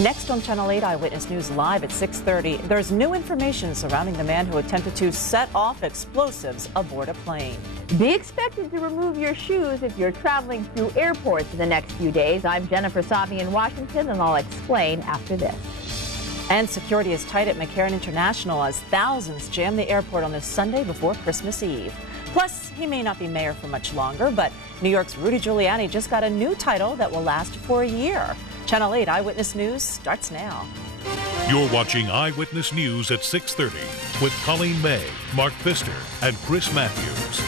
Next on Channel 8 Eyewitness News Live at 6:30, there's new information surrounding the man who attempted to set off explosives aboard a plane. Be expected to remove your shoes if you're traveling through airports in the next few days. I'm Jennifer Savi in Washington, and I'll explain after this. And security is tight at McCarran International as thousands jam the airport on this Sunday before Christmas Eve. Plus, he may not be mayor for much longer, but New York's Rudy Giuliani just got a new title that will last for a year. Channel 8 Eyewitness News starts now. You're watching Eyewitness News at 6:30 with Colleen May, Mark Pfister, and Chris Matthews.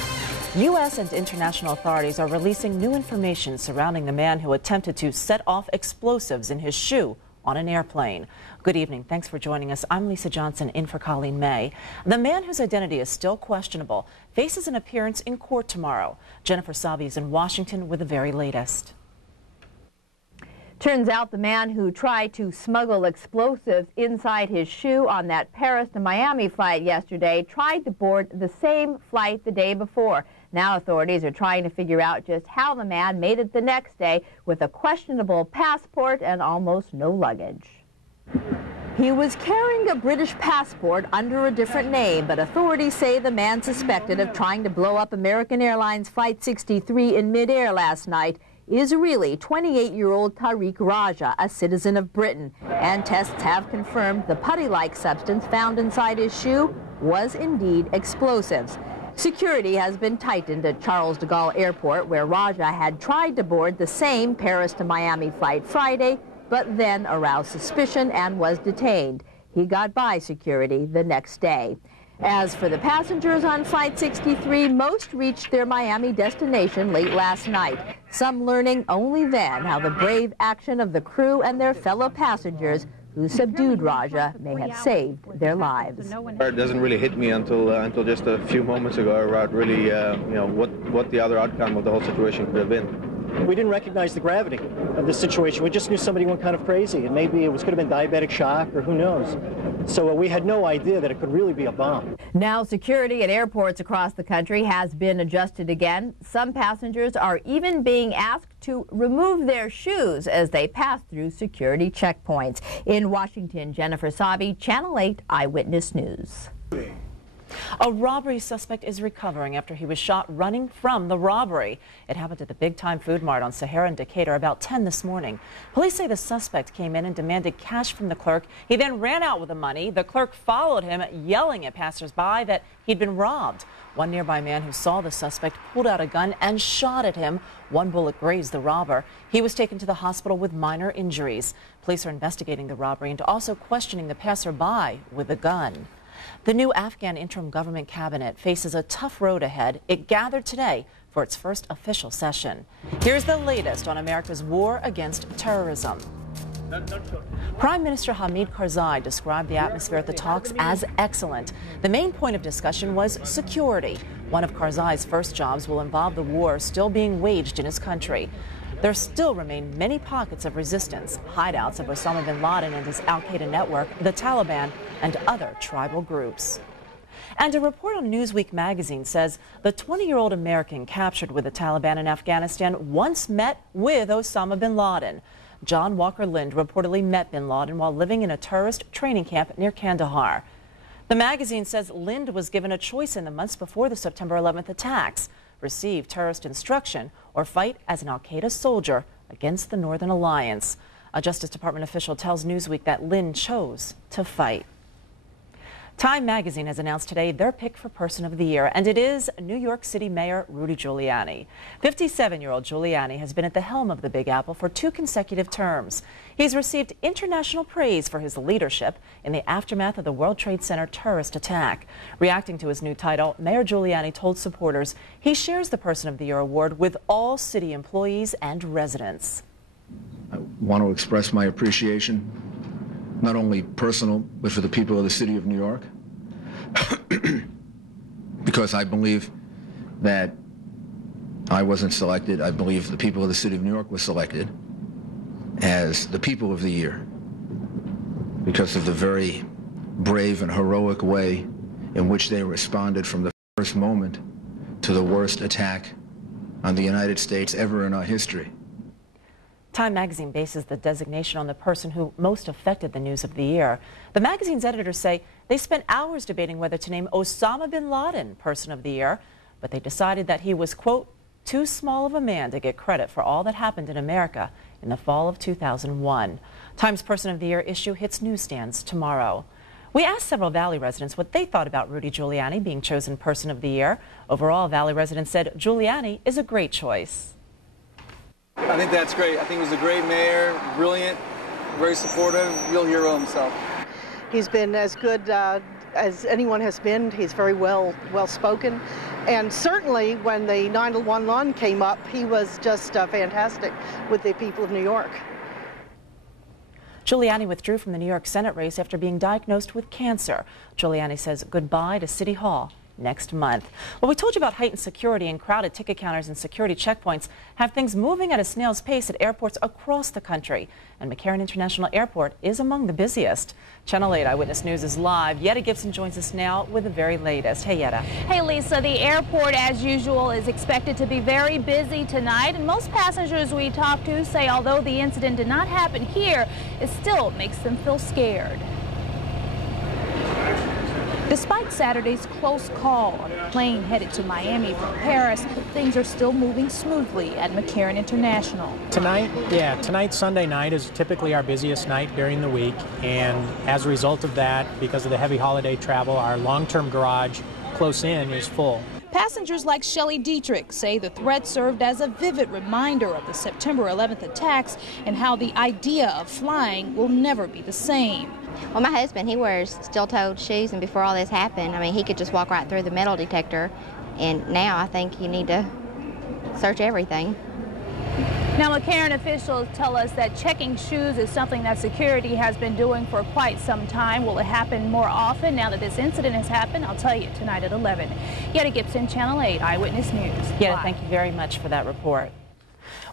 U.S. and international authorities are releasing new information surrounding the man who attempted to set off explosives in his shoe on an airplane. Good evening. Thanks for joining us. I'm Lisa Johnson in for Colleen May. The man whose identity is still questionable faces an appearance in court tomorrow. Jennifer Savi is in Washington with the very latest. Turns out the man who tried to smuggle explosives inside his shoe on that Paris to Miami flight yesterday tried to board the same flight the day before. Now authorities are trying to figure out just how the man made it the next day with a questionable passport and almost no luggage. He was carrying a British passport under a different name, but authorities say the man suspected of trying to blow up American Airlines Flight 63 in midair last night is really 28-year-old Tariq Raja, a citizen of Britain, and tests have confirmed the putty-like substance found inside his shoe was indeed explosives. Security has been tightened at Charles de Gaulle Airport, where Raja had tried to board the same Paris to Miami flight Friday, but then aroused suspicion and was detained. He got by security the next day. As for the passengers on Flight 63, most reached their Miami destination late last night, some learning only then how the brave action of the crew and their fellow passengers who subdued Raja may have saved their lives. It doesn't really hit me until just a few moments ago about really, what the other outcome of the whole situation could have been. We didn't recognize the gravity of the situation. We just knew somebody went kind of crazy, and maybe it could have been diabetic shock, or who knows. So we had no idea that it could really be a bomb. Now security at airports across the country has been adjusted again. Some passengers are even being asked to remove their shoes as they pass through security checkpoints. In Washington, Jennifer Savi, Channel 8 Eyewitness News. A robbery suspect is recovering after he was shot running from the robbery. It happened at the Big Time Food Mart on Sahara in Decatur about 10 this morning. Police say the suspect came in and demanded cash from the clerk. He then ran out with the money. The clerk followed him, yelling at passersby that he'd been robbed. One nearby man who saw the suspect pulled out a gun and shot at him. One bullet grazed the robber. He was taken to the hospital with minor injuries. Police are investigating the robbery and also questioning the passerby with a gun. The new Afghan interim government cabinet faces a tough road ahead. It gathered today for its first official session. Here's the latest on America's war against terrorism. Prime Minister Hamid Karzai described the atmosphere at the talks as excellent. The main point of discussion was security. One of Karzai's first jobs will involve the war still being waged in his country. There still remain many pockets of resistance, hideouts of Osama bin Laden and his al-Qaeda network, the Taliban, and other tribal groups. And a report on Newsweek magazine says the 20-year-old American captured with the Taliban in Afghanistan once met with Osama bin Laden. John Walker Lind reportedly met bin Laden while living in a terrorist training camp near Kandahar. The magazine says Lind was given a choice in the months before the September 11th attacks: receive terrorist instruction or fight as an al-Qaeda soldier against the Northern Alliance. A Justice Department official tells Newsweek that Lind chose to fight. Time magazine has announced today their pick for Person of the Year, and it is New York City Mayor Rudy Giuliani. 57-year-old Giuliani has been at the helm of the Big Apple for 2 consecutive terms. He's received international praise for his leadership in the aftermath of the World Trade Center terrorist attack. Reacting to his new title, Mayor Giuliani told supporters he shares the Person of the Year award with all city employees and residents. I want to express my appreciation, not only personal, but for the people of the city of New York, because I believe that I wasn't selected. I believe the people of the city of New York were selected as the people of the year because of the very brave and heroic way in which they responded from the first moment to the worst attack on the United States ever in our history. Time magazine bases the designation on the person who most affected the news of the year. The magazine's editors say they spent hours debating whether to name Osama bin Laden Person of the Year, but they decided that he was, quote, too small of a man to get credit for all that happened in America in the fall of 2001. Time's Person of the Year issue hits newsstands tomorrow. We asked several Valley residents what they thought about Rudy Giuliani being chosen Person of the Year. Overall, Valley residents said Giuliani is a great choice. I think that's great. I think he's a great mayor, brilliant, very supportive, real hero himself. He's been as good as anyone has been. He's very well spoken. And certainly when the 911 came up, he was just fantastic with the people of New York. Giuliani withdrew from the New York Senate race after being diagnosed with cancer. Giuliani says goodbye to City Hall next month. Well, we told you about heightened security, and crowded ticket counters and security checkpoints have things moving at a snail's pace at airports across the country. And McCarran International Airport is among the busiest. Channel 8 Eyewitness News is live. Yetta Gibson joins us now with the very latest. Hey, Yetta. Hey, Lisa. The airport, as usual, is expected to be very busy tonight. And most passengers we talk to say although the incident did not happen here, it still makes them feel scared. Despite Saturday's close call on a plane headed to Miami from Paris, things are still moving smoothly at McCarran International. Tonight, Sunday night, is typically our busiest night during the week, and as a result of that, because of the heavy holiday travel, our long-term garage close in is full. Passengers like Shelley Dietrich say the threat served as a vivid reminder of the September 11th attacks and how the idea of flying will never be the same. Well, my husband, he wears steel-toed shoes, and before all this happened, I mean, he could just walk right through the metal detector, and now I think you need to search everything. Now, McCarran officials tell us that checking shoes is something that security has been doing for quite some time. Will it happen more often now that this incident has happened? I'll tell you tonight at 11. Yetta Gibson, Channel 8 Eyewitness News. Yetta, thank you very much for that report.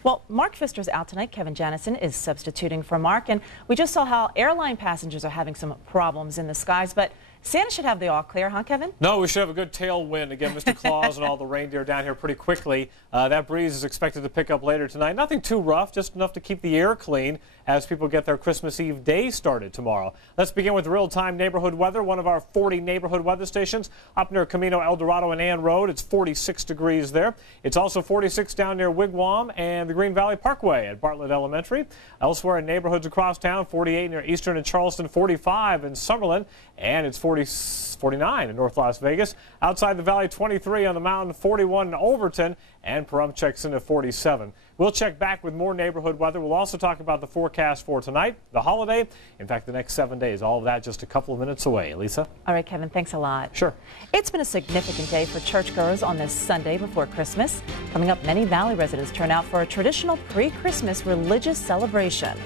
Well, Mark Pfister's out tonight. Kevin Janison is substituting for Mark, and we just saw how airline passengers are having some problems in the skies, but Santa should have the all clear, huh, Kevin? No, we should have a good tailwind. Again, Mr. Claus and all the reindeer down here pretty quickly. That breeze is expected to pick up later tonight. Nothing too rough, just enough to keep the air clean as people get their Christmas Eve day started tomorrow. Let's begin with real-time neighborhood weather. One of our 40 neighborhood weather stations up near Camino El Dorado and Ann Road. It's 46 degrees there. It's also 46 down near Wigwam and the Green Valley Parkway at Bartlett Elementary. Elsewhere in neighborhoods across town, 48 near Eastern and Charleston, 45 in Summerlin, and it's 49 in North Las Vegas. Outside the valley, 23 on the mountain, 41 in Overton, and Pahrump checks in at 47. We'll check back with more neighborhood weather. We'll also talk about the forecast for tonight, the holiday, in fact, the next 7 days. All of that just a couple of minutes away. Lisa? All right, Kevin, thanks a lot. Sure. It's been a significant day for churchgoers on this Sunday before Christmas. Coming up, many Valley residents turn out for a traditional pre-Christmas religious celebration.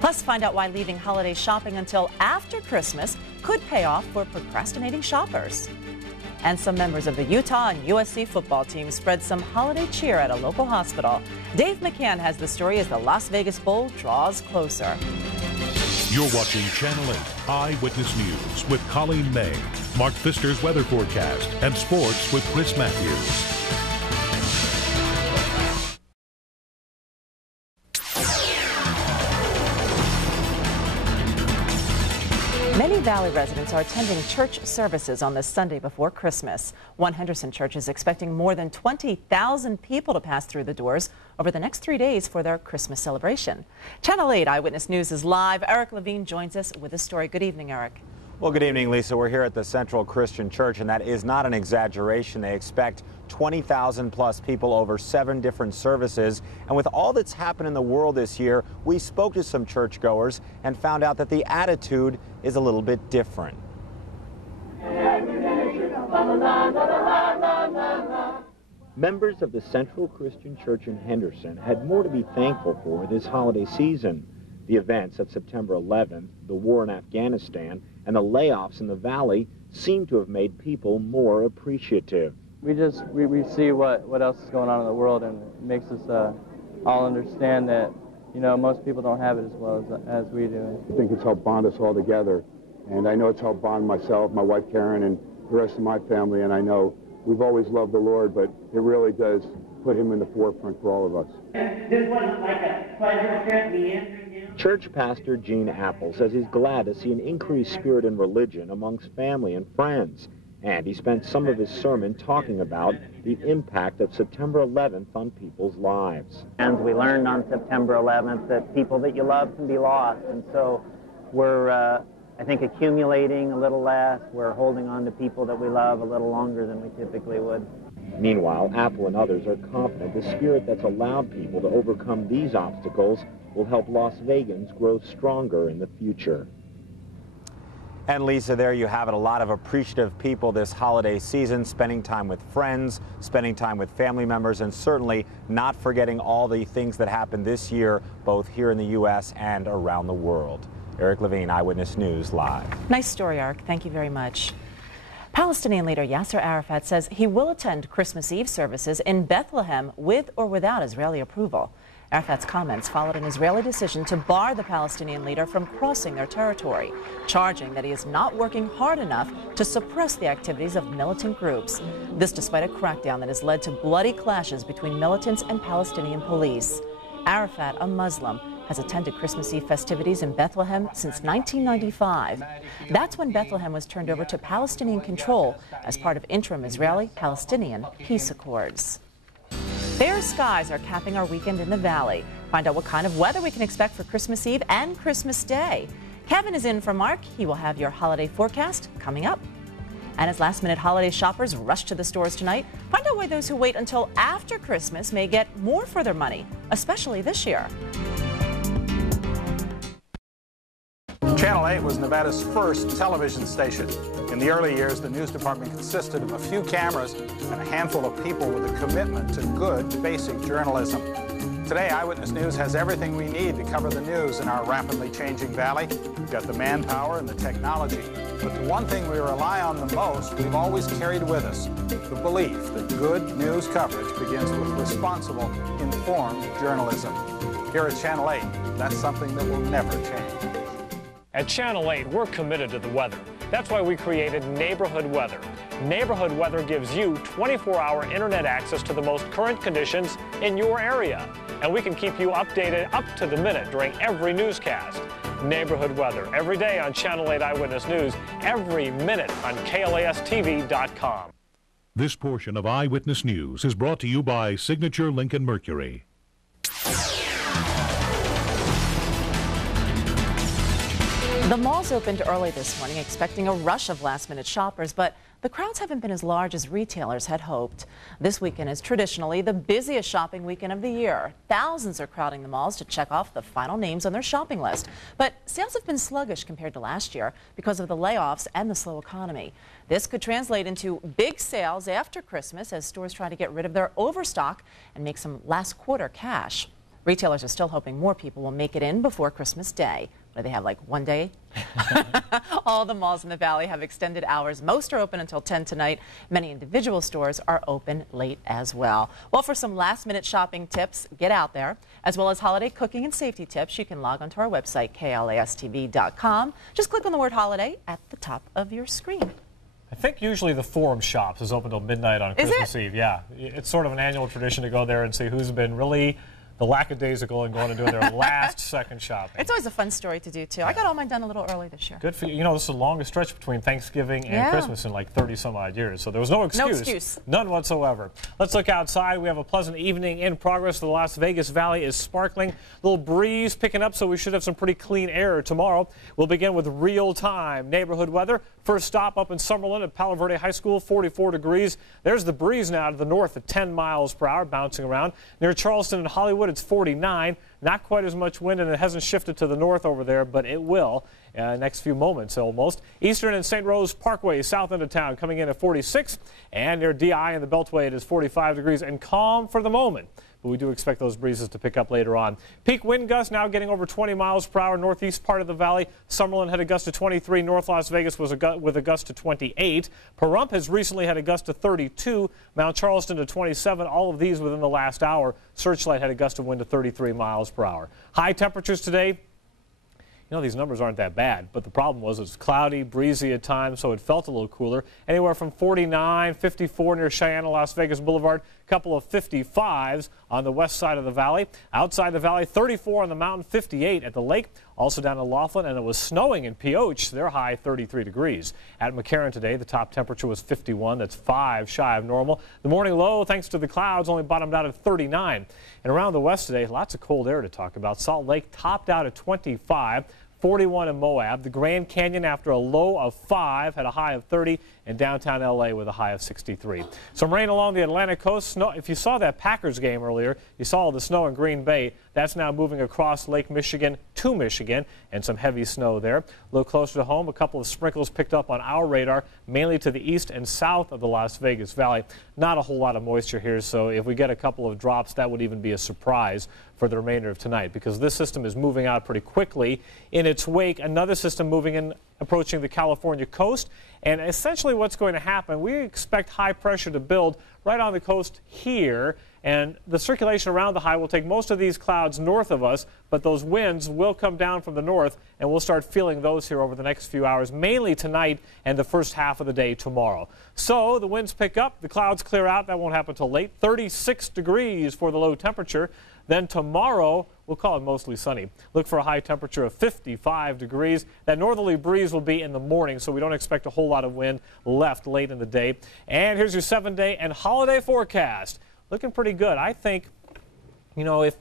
Plus, find out why leaving holiday shopping until after Christmas could pay off for procrastinating shoppers. And some members of the Utah and USC football teams spread some holiday cheer at a local hospital. Dave McCann has the story as the Las Vegas Bowl draws closer. You're watching Channel 8 Eyewitness News with Colleen May, Mark Pfister's weather forecast, and sports with Chris Matthews. Many Valley residents are attending church services on this Sunday before Christmas. One Henderson church is expecting more than 20,000 people to pass through the doors over the next 3 days for their Christmas celebration. Channel 8 Eyewitness News is live. Eric Levine joins us with the story. Good evening, Eric. Well, good evening, Lisa. We're here at the Central Christian Church, and that is not an exaggeration. They expect 20,000 plus people over 7 different services. And with all that's happened in the world this year, we spoke to some churchgoers and found out that the attitude is a little bit different. Members of the Central Christian Church in Henderson had more to be thankful for this holiday season. The events of September 11th, the war in Afghanistan, and the layoffs in the valley seem to have made people more appreciative. We see what else is going on in the world, and it makes us all understand that, you know, most people don't have it as well as we do. I think it's helped bond us all together, and I know it's helped bond myself, my wife Karen, and the rest of my family, and I know we've always loved the Lord, but it really does put him in the forefront for all of us. This wasn't like a pleasure trip meandering down. Church pastor Gene Apple says he's glad to see an increased spirit in religion amongst family and friends. And he spent some of his sermon talking about the impact of September 11th on people's lives. And we learned on September 11th that people that you love can be lost. And so we're, I think, accumulating a little less. We're holding on to people that we love a little longer than we typically would. Meanwhile, Apple and others are confident the spirit that's allowed people to overcome these obstacles will help Las Vegans grow stronger in the future. And Lisa, there you have it. A lot of appreciative people this holiday season, spending time with friends, spending time with family members, and certainly not forgetting all the things that happened this year, both here in the U.S. and around the world. Eric Levine, Eyewitness News, live. Nice story, Eric. Thank you very much. Palestinian leader Yasser Arafat says he will attend Christmas Eve services in Bethlehem with or without Israeli approval. Arafat's comments followed an Israeli decision to bar the Palestinian leader from crossing their territory, charging that he is not working hard enough to suppress the activities of militant groups. This despite a crackdown that has led to bloody clashes between militants and Palestinian police. Arafat, a Muslim, has attended Christmas Eve festivities in Bethlehem since 1995. That's when Bethlehem was turned over to Palestinian control as part of interim Israeli-Palestinian peace accords. Fair skies are capping our weekend in the Valley. Find out what kind of weather we can expect for Christmas Eve and Christmas Day. Kevin is in for Mark. He will have your holiday forecast coming up. And as last-minute holiday shoppers rush to the stores tonight, find out why those who wait until after Christmas may get more for their money, especially this year. Channel 8 was Nevada's first television station. In the early years, the news department consisted of a few cameras and a handful of people with a commitment to good, basic journalism. Today, Eyewitness News has everything we need to cover the news in our rapidly changing valley. We've got the manpower and the technology. But the one thing we rely on the most, we've always carried with us, the belief that good news coverage begins with responsible, informed journalism. Here at Channel 8, that's something that will never change. At Channel 8, we're committed to the weather. That's why we created Neighborhood Weather. Neighborhood Weather gives you 24-hour internet access to the most current conditions in your area. And we can keep you updated up to the minute during every newscast. Neighborhood Weather, every day on Channel 8 Eyewitness News, every minute on KLASTV.com. This portion of Eyewitness News is brought to you by Signature Lincoln Mercury. The malls opened early this morning, expecting a rush of last-minute shoppers, but the crowds haven't been as large as retailers had hoped. This weekend is traditionally the busiest shopping weekend of the year. Thousands are crowding the malls to check off the final names on their shopping list. But sales have been sluggish compared to last year because of the layoffs and the slow economy. This could translate into big sales after Christmas as stores try to get rid of their overstock and make some last quarter cash. Retailers are still hoping more people will make it in before Christmas Day. But they have like one day. All the malls in the Valley have extended hours. Most are open until 10 tonight. Many individual stores are open late as well. Well, for some last-minute shopping tips, get out there, as well as holiday cooking and safety tips, you can log onto our website, KLASTV.com. Just click on the word holiday at the top of your screen. I think usually the Forum Shops is open till midnight on Christmas Eve. Yeah, it's sort of an annual tradition to go there and see who's been really the lackadaisical and going and doing their last-second shopping. It's always a fun story to do, too. I got all mine done a little early this year. Good for you. You know, this is the longest stretch between Thanksgiving and Christmas in like 30-some-odd years, so there was no excuse. No excuse. None whatsoever. Let's look outside. We have a pleasant evening in progress. The Las Vegas Valley is sparkling. A little breeze picking up, so we should have some pretty clean air tomorrow. We'll begin with real-time neighborhood weather. First stop up in Summerlin at Palo Verde High School, 44 degrees. There's the breeze now to the north at 10 miles per hour, bouncing around. Near Charleston and Hollywood, it's 49. Not quite as much wind, and it hasn't shifted to the north over there, but it will next few moments almost. Eastern and St. Rose Parkway, south end of town, coming in at 46. And near DI and the Beltway, it is 45 degrees and calm for the moment. But we do expect those breezes to pick up later on. Peak wind gusts now getting over 20 miles per hour northeast part of the valley. Summerlin had a gust to 23. North Las Vegas was with a gust to 28. Pahrump has recently had a gust to 32. Mount Charleston to 27. All of these within the last hour. Searchlight had a gust of wind to 33 miles per hour. High temperatures today you know, these numbers aren't that bad, but the problem was it's cloudy, breezy at times, so it felt a little cooler. Anywhere from 49, 54 near Cheyenne, Las Vegas Boulevard, a couple of 55s on the west side of the valley. Outside the valley, 34 on the mountain, 58 at the lake. Also down in Laughlin, and it was snowing in Pioche. Their high 33 degrees. At McCarran today, the top temperature was 51. That's 5 shy of normal. The morning low, thanks to the clouds, only bottomed out at 39. And around the west today, lots of cold air to talk about. Salt Lake topped out at 25. 41 in Moab. The Grand Canyon, after a low of 5, had a high of 30, and downtown L.A. with a high of 63. Some rain along the Atlantic coast. Snow. If you saw that Packers game earlier, you saw all the snow in Green Bay. That's now moving across Lake Michigan to Michigan, and some heavy snow there. A little closer to home, a couple of sprinkles picked up on our radar, mainly to the east and south of the Las Vegas Valley. Not a whole lot of moisture here, so if we get a couple of drops, that would even be a surprise for the remainder of tonight, because this system is moving out pretty quickly. In its wake, another system moving in, approaching the California coast. And essentially what's going to happen, we expect high pressure to build right on the coast here, and the circulation around the high will take most of these clouds north of us, but those winds will come down from the north, and we'll start feeling those here over the next few hours, mainly tonight and the first half of the day tomorrow. So the winds pick up, the clouds clear out. That won't happen until late. 36 degrees for the low temperature. Then tomorrow, we'll call it mostly sunny. Look for a high temperature of 55 degrees. That northerly breeze will be in the morning, so we don't expect a whole lot of wind left late in the day. And here's your 7-day and holiday forecast. Looking pretty good. I think, you know, if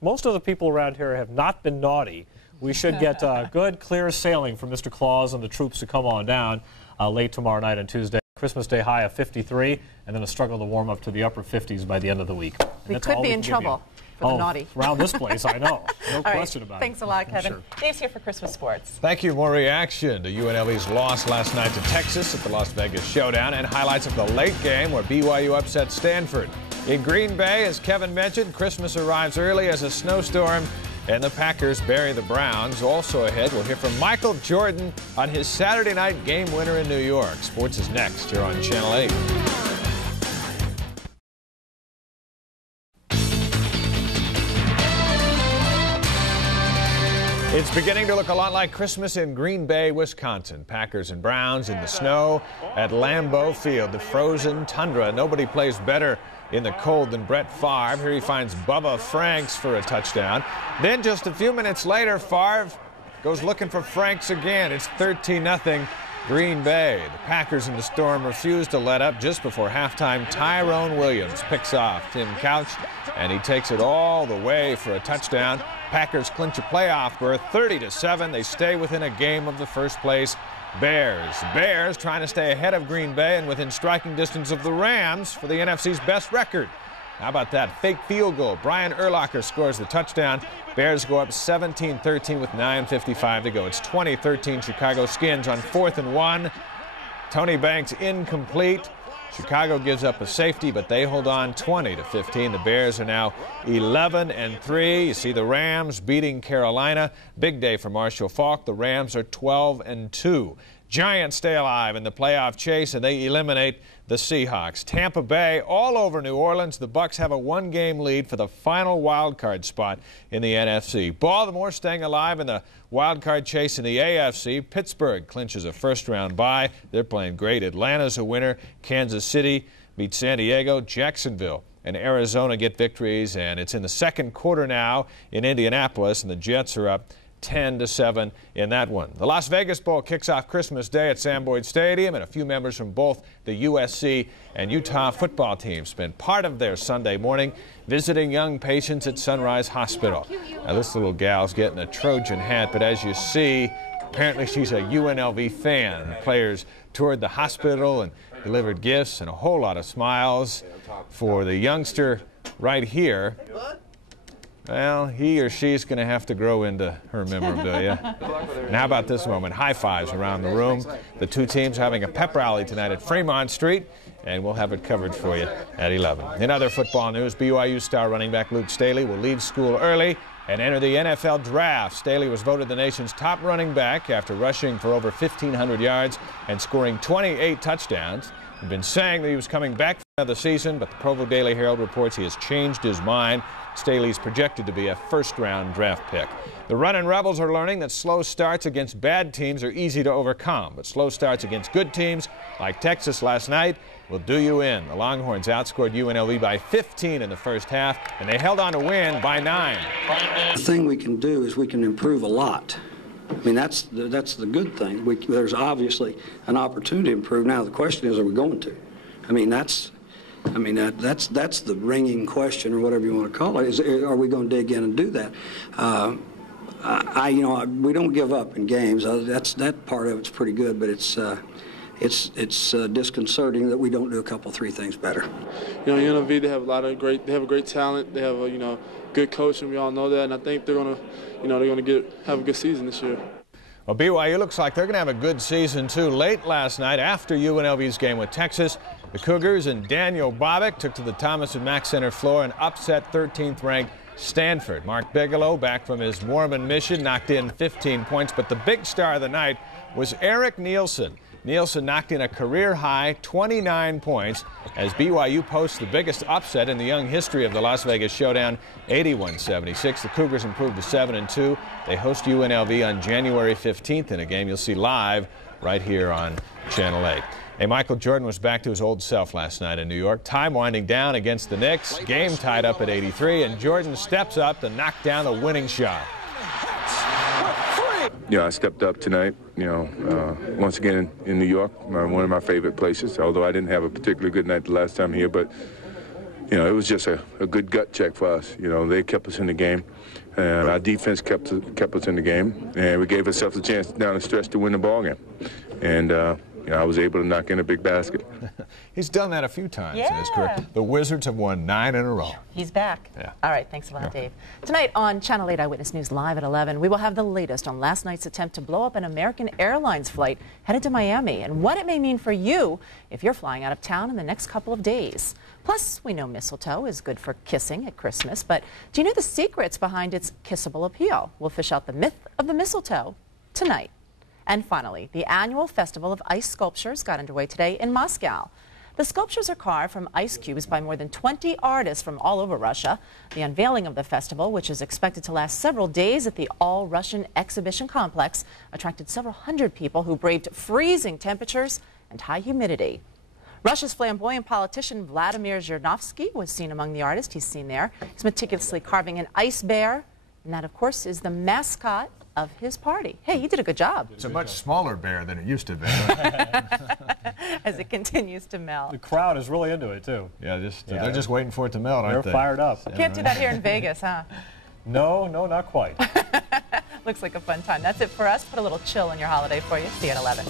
most of the people around here have not been naughty, we should get good, clear sailing for Mr. Claus and the troops to come on down late tomorrow night on Tuesday. Christmas Day high of 53, and then a struggle to warm up to the upper 50s by the end of the week. We could be in trouble for the naughty. Around this place, I know. No question about it. Thanks a lot, Kevin. Sure. Dave's here for Christmas sports. Thank you. More reaction to UNLV's loss last night to Texas at the Las Vegas Showdown, and highlights of the late game where BYU upset Stanford. In Green Bay, as Kevin mentioned, Christmas arrives early as a snowstorm, and the Packers bury the Browns. Also ahead, we'll hear from Michael Jordan on his Saturday night game winner in New York. Sports is next here on Channel 8. It's beginning to look a lot like Christmas in Green Bay, Wisconsin. Packers and Browns in the snow at Lambeau Field, the frozen tundra. Nobody plays better in the cold than Brett Favre. Here he finds Bubba Franks for a touchdown. Then just a few minutes later, Favre goes looking for Franks again. It's 13-0 Green Bay. The Packers in the storm refuse to let up. Just before halftime, Tyrone Williams picks off Tim Couch, and he takes it all the way for a touchdown. Packers clinch a playoff berth 30-7. They stay within a game of the first place Bears. Bears trying to stay ahead of Green Bay and within striking distance of the Rams for the NFC's best record. How about that fake field goal? Brian Urlacher scores the touchdown. Bears go up 17-13 with 9:55 to go. It's 20-13 Chicago Skins on 4th and 1. Tony Banks incomplete. Chicago gives up a safety, but they hold on 20-15. The Bears are now 11-3. You see the Rams beating Carolina. Big day for Marshall Faulk. The Rams are 12-2. Giants stay alive in the playoff chase, and they eliminate the Seahawks. Tampa Bay all over New Orleans. The Bucs have a one-game lead for the final wild card spot in the NFC. Baltimore staying alive in the wild card chase in the AFC. Pittsburgh clinches a first-round bye. They're playing great. Atlanta's a winner. Kansas City beats San Diego. Jacksonville and Arizona get victories, and it's in the second quarter now in Indianapolis, and the Jets are up 10-7 in that one. The Las Vegas Bowl kicks off Christmas Day at Sam Boyd Stadium, and a few members from both the USC and Utah football teams spend part of their Sunday morning visiting young patients at Sunrise Hospital. Now, this little gal's getting a Trojan hat, but as you see, apparently she's a UNLV fan. The players toured the hospital and delivered gifts and a whole lot of smiles for the youngster right here. Well, he or she's going to have to grow into her memorabilia. And how about this moment? High fives around the room. The two teams having a pep rally tonight at Fremont Street, and we'll have it covered for you at 11. In other football news, BYU star running back Luke Staley will leave school early and enter the NFL draft. Staley was voted the nation's top running back after rushing for over 1,500 yards and scoring 28 touchdowns. He'd been saying that he was coming back for another season, but the Provo Daily Herald reports he has changed his mind. Staley's projected to be a first-round draft pick. The Runnin' Rebels are learning that slow starts against bad teams are easy to overcome, but slow starts against good teams, like Texas last night, will do you in. The Longhorns outscored UNLV by 15 in the first half, and they held on to win by 9. The thing we can do is we can improve a lot. I mean, that's the good thing. There's obviously an opportunity to improve. Now the question is, are we going to? I mean, that's the ringing question, or whatever you want to call it. Are we going to dig in and do that? We don't give up in games. That part of it's pretty good, but it's disconcerting that we don't do a couple, 3 things better. You know, UNLV, they have a great talent. They have a good coach, and we all know that. And I think they're gonna have a good season this year. Well, BYU looks like they're going to have a good season, too. Late last night, after UNLV's game with Texas, the Cougars and Daniel Bobick took to the Thomas and Mack Center floor and upset 13th-ranked Stanford. Mark Bigelow, back from his Mormon mission, knocked in 15 points, but the big star of the night was Eric Nielsen. Nielsen knocked in a career-high 29 points as BYU posts the biggest upset in the young history of the Las Vegas Showdown, 81-76. The Cougars improved to 7-2. They host UNLV on January 15th in a game you'll see live right here on Channel 8. Hey, Michael Jordan was back to his old self last night in New York. Time winding down against the Knicks. Game tied up at 83, and Jordan steps up to knock down the winning shot. Yeah, I stepped up tonight, once again in New York, one of my favorite places, although I didn't have a particularly good night the last time here, but, it was just a good gut check for us. They kept us in the game, and our defense kept us in the game, and we gave ourselves a chance down the stretch to win the ball game. And, I was able to knock in a big basket. He's done that a few times in his career. The Wizards have won 9 in a row. He's back. Yeah. All right, thanks a lot, Dave. Tonight on Channel 8 Eyewitness News Live at 11, we will have the latest on last night's attempt to blow up an American Airlines flight headed to Miami and what it may mean for you if you're flying out of town in the next couple of days. Plus, we know mistletoe is good for kissing at Christmas, but do you know the secrets behind its kissable appeal? We'll fish out the myth of the mistletoe tonight. And finally, the annual Festival of Ice Sculptures got underway today in Moscow. The sculptures are carved from ice cubes by more than 20 artists from all over Russia. The unveiling of the festival, which is expected to last several days at the All-Russian Exhibition Complex, attracted several hundred people who braved freezing temperatures and high humidity. Russia's flamboyant politician Vladimir Zhirinovsky was seen among the artists. He's seen there. He's meticulously carving an ice bear, and that, of course, is the mascot of his party. Hey, he did a good job. It's a much smaller bear than it used to be. As it continues to melt. The crowd is really into it, too. Yeah, they're just waiting for it to melt, aren't they? They're fired up. Can't do that here in Vegas, huh? No, not quite. Looks like a fun time. That's it for us. Put a little chill in your holiday for you. See you at 11.